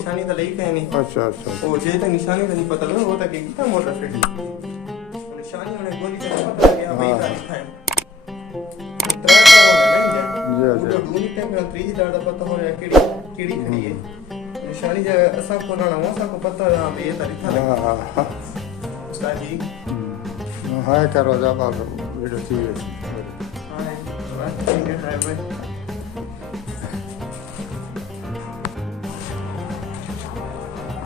निशानी तो लेके है नहीं। अच्छा अच्छा वो जे तक निशानी तो नहीं पता लगा वो तक कितना मोटर फिट निशानी उन्हें गोली का पता लगा भाई का लिखा है ट्रैक का होना नहीं है वो ढूंढी टाइम का 3 दादा पता हो या कीड़ी खड़ी है निशानी जो असा को ना वो सा को पता है ये तरीका है। हां उस्ताद जी हां करो जा बाप वीडियो ठीक है। हां ठीक है भाई।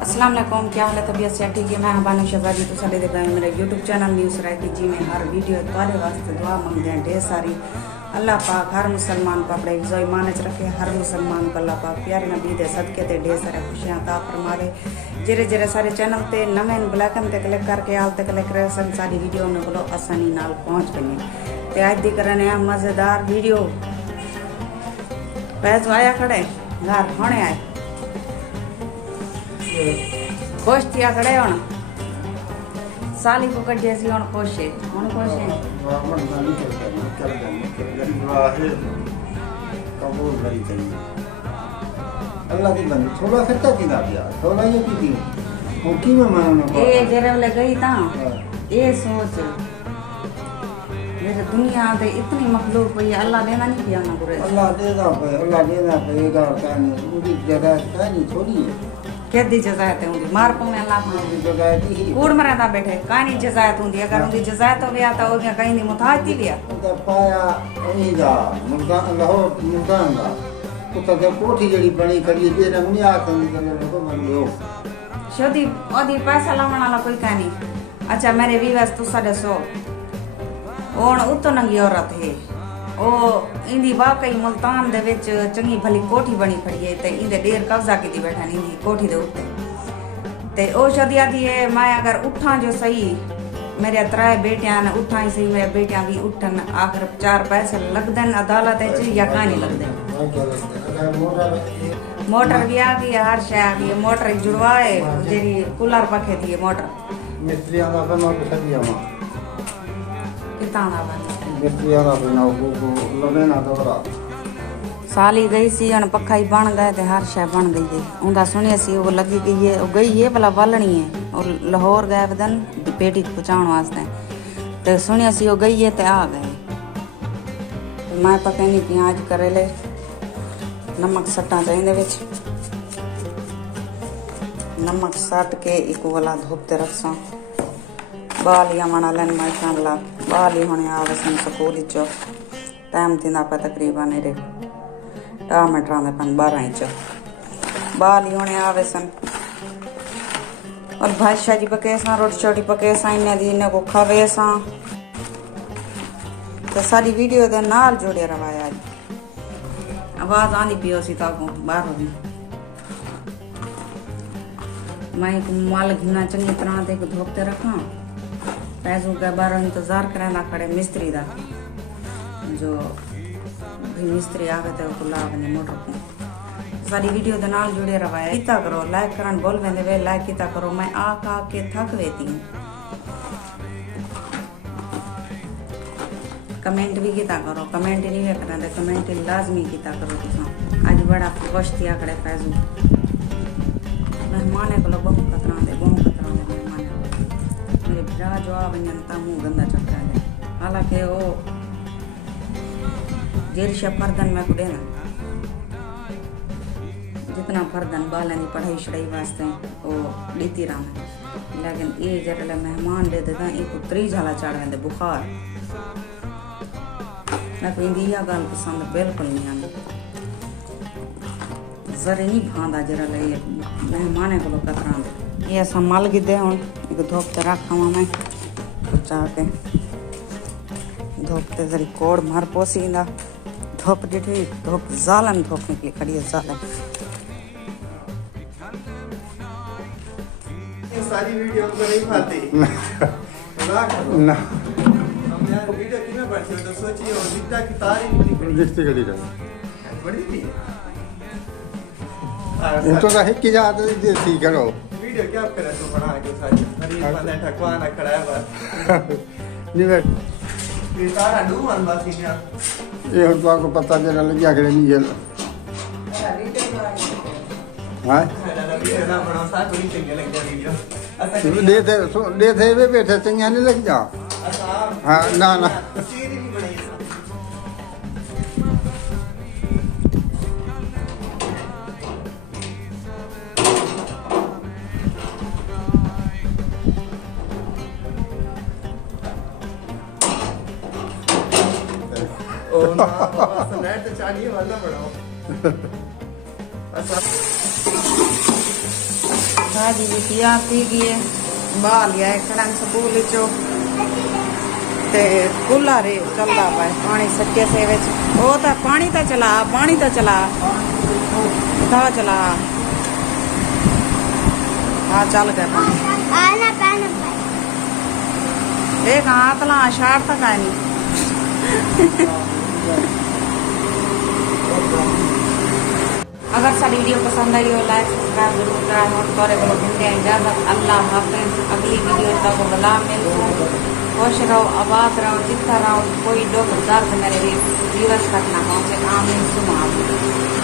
अस्सलाम वालेकुम, क्या हाल है? तबीयत से ठीक है? मैं हबानी शहबाजी तो सारे देखा मेरा यूट्यूब चैनल न्यूज़ रायकी जी में हर वीडियो तुम्हारे वास्ते दुआ मंगते हैं ढेर सारी। अल्लाह पाक हर मुसलमान को अपने हिफ्ज़ो ईमान च रखे, हर मुसलमान को अल्लाह पाक प्यारे नबी दे सदके ते ढेर सारे खुशियां अता फरमावे। जेरे जेरे सारे चैनल ते नवे ब्लैकन ते क्लिक करके आल ते क्लिक करे सन सारी वीडियो ने बोलो आसानी नाल पहुंच गई ते आज दी करने हैं मजेदार वीडियो। पैस आया खड़े घर होने आए खुश थिया खड़े हुण साली को कटे सी हुण खुश है कबूल करी चाहिए अल्लाह की बंदी थोड़ा खर्चा की ना दिया थोड़ा ये की की में मानो ए जेरे वाले गई ता ये सोच मेरे दुनिया दे इतनी मखलूक पई अल्लाह देना नहीं पिया ना करे अल्लाह देना पे ये गाने उनकी जगह नहीं थोड़ी है केदी जजायत होंदी मार पवे अल्लाह की जगह ही कूड़ मरदा बैठे कानी जजायत होंदी अगर उनकी जजायत हो गया तो हो गया कहीं नहीं मुताज थी गया तो पाया नहीं जा मुर्गा लाहौर मुर्गा दा तो के कोठी जड़ी बनी खड़ी जे रंगनी आखंदी करे को मंदियो शोदी ओदी पैसा लावण वाला कोई कानी। अच्छा मेरे विवास तो 150 ओण उतो नंगी औरत है ओ इंदी वाकई मुल्तान दे विच चंगी भली कोठी बनी खड़ी है ते इंदे डेर कब्जा कीती बैठा इंदी कोठी दे उत्ते ते ओ शदिया दी है मैं अगर उठा जो सही मेरे 3 बेटियां ने उठा ही सही मेरे बेटियां भी उठन आखिर 4 पैसे लगदन अदालत च या कहानी लगदन मोटर भी आ गई हर शय आ गई मोटर जुड़वाए जेरी कूलर पखे दी मोटर मिस्त्री आना पे मोटर सदिया मा कितना आवा साली गई सी हन पक्का ही बन गए ते हर शय बन गई है उनका सुनिया सी वो लगी गई है वो गई है भला बालनी है और लाहौर गए बदन बेटी को पहुँचाने वास्ते तो सुनिया सी वो गई है ते आ गए तो मैं पकैनी प्याज करेले नमक सट्टा चाहिए विच नमक सट के एक वाला धोपते रखसा बालियां मना लेन माशाअल्लाह बाली होने आवे सन स्कूल चो टाइम थींदा पे तकरीबन रे टमाटर में 12 इंच बाली होने आवे सन और भाषा जी पके सा रोटी छोटी पके सा इन्हें दी इन्हें को खावे सा तो सारी वीडियो दे नाल जोड़े रवाया आवाज आनी पियो सी ताको बाहर होगी मैं माल घिना चंगी तरह दे को धोपते रखा पैसों के बारे इंतजार करना खड़े मिस्त्री दा जो भी मिस्त्री आवे तो बुला बने मोटर को सारी वीडियो दे नाल जुड़े रवाया किता करो लाइक करन बोल वेंदे वे लाइक किता करो मैं आ के थक वेती हूं कमेंट भी किता करो कमेंट नहीं वे करंदे कमेंट लाजमी किता करो तुसा आज बड़ा खुश थिया खड़े पैसों मेहमान को बहुत खतरा दे मेहमान मेरे भरा जो आ वंजनता मुंह गंदा चक्का है हालांकि वो जेरिशा फर्दन में कुड़े ना जितना फर्दन बालन की पढ़ाई शढ़ाई वास्ते वो डीती रहा लेकिन ये जरा मेहमान दे देता एक उतरी झाला चढ़ वेंदे बुखार मैं कोई इंदी यह गल पसंद बिल्कुल नहीं आती जरे नहीं भांदा जरा ले मेहमाने को कतरा ये ऐसा मल गिदे हूँ एक धोपते रखा मैं बचा के धोपते जरी कोड़ मार पोसी धोप डिठी धोप जालन धोपने के लिए खड़ी है जालन सारी वीडियो को नहीं खाती ना हम यार वीडियो की में बढ़ती तो सोचिए और दिखता की तारीफ नहीं करी दिखती कड़ी कर बड़ी थी तो रहे की जात देसी करो वीडियो क्या करे तो बना के साथ हरी बंदा ठकवाना खड़ा है बस नहीं मैं ये सारा डू अनबासी क्या ये तो आपको पता चला लग गया कि नहीं जल हां वीडियो ना बनाओ सा कोई चंगे लग जा वीडियो असा दे थे वे बैठे चंगा नहीं लग जा असा हाँ ना ना सीरी भी बनाई ओ ना स्नैक तो चाहिए वाला बनाओ असा भाजी भी तैयार थी गई है बाल लिया है कड़न स्कूल चो ते कूलर रे चलदा पाए पानी सच्चे से विच ओ ता पानी तो चला था चला हाँ चल गया पानी देख हाथ ला शार तक आए नहीं अगर सारी वीडियो पसंद आई हो लाइक सब्सक्राइब जरूर करा और करे बोलो मिलते हैं इजाजत अल्लाह हाफिज अगली वीडियो तक बुला मिलूं खुश रहो आबाद रहो जितना रहो कोई दुख दर्द मेरे व्यूअर्स तक ना पहुंचे आमीन सुमा